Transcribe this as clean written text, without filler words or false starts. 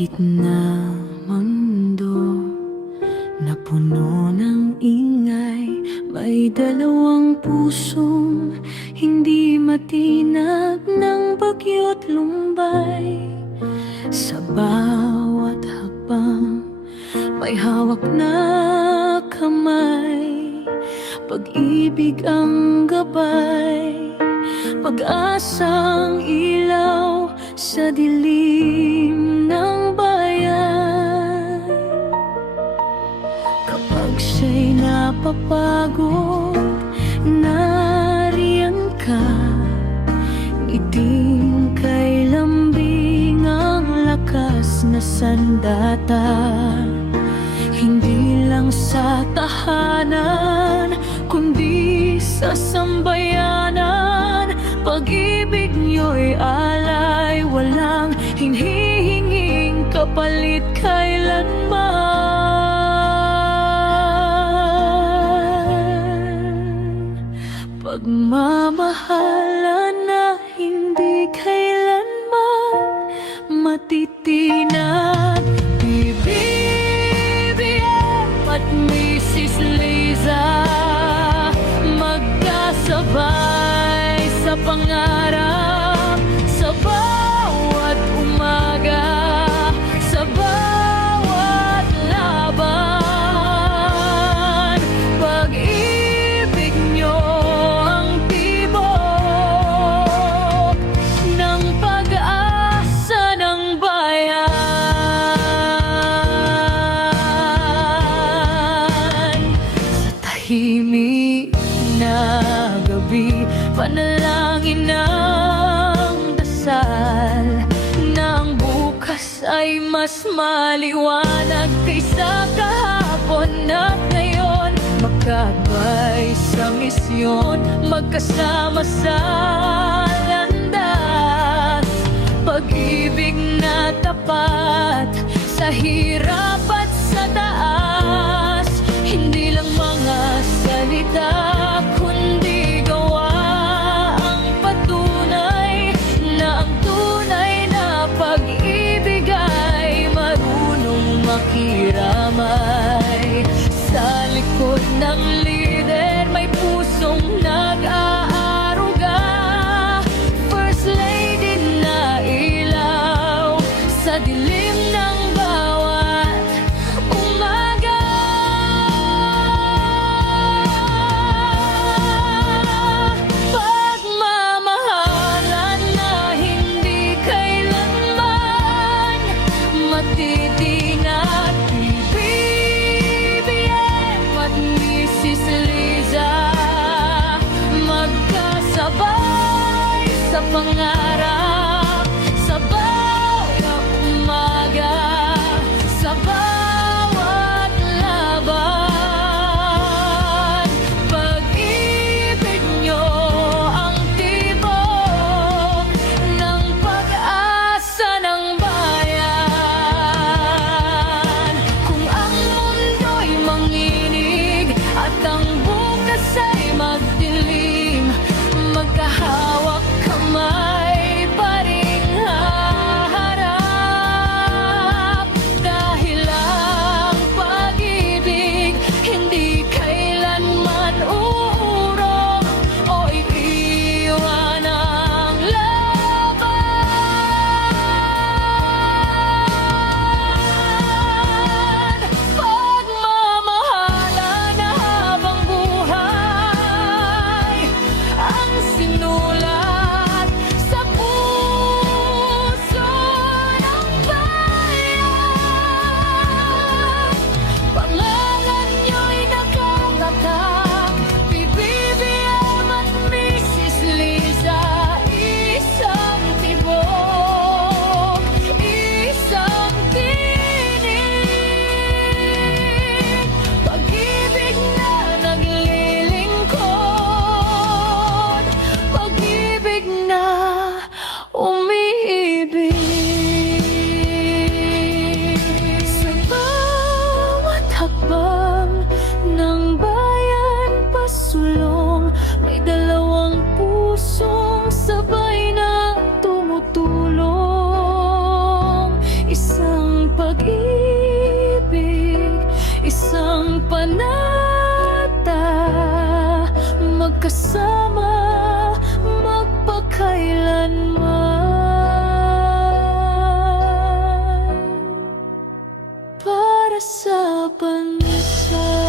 Kahit na mundo na puno ng ingay, may dalawang pusong hindi matinag ng bagyo't lumbay. Sa bawat hakbang may hawak na kamay, pag-ibig ang gabay, pag-asang ilaw sa dilim ng bayan. Kapag siya'y napapagod, nariyan ka, ngiting kay lambing ang lakas na sandata. Hindi lang sa tahanan, kundi sa sambayanan, pag-ibig niyo'y alay, walang hinihinging kapalit kailanman. Pagmamahalan na hindi kailanman matitinag. BBM at Mrs. Liza, magkasabay sa pangarap, sa bawat umaga, sa bawat laban. Pag-ibig niyo ang tibok ng pag-asa ng bayan. Sa tahimik na gabi, panalangin ng dasal, na ang bukas ay mas maliwanag kaysa kahapon at ngayon. Magkabay sa misyon, magkasama sa landas, pag-ibig na tapat sa hirap at sa taas. Hindi lang mga salita, kundi gawa ang patunay na ang tunay na pag-ibig ay marunong makiramay. Sa likod ng lider may pusong nag-aaruga, First Lady na ilaw sa dilim ng bawat umaga. sa bansa.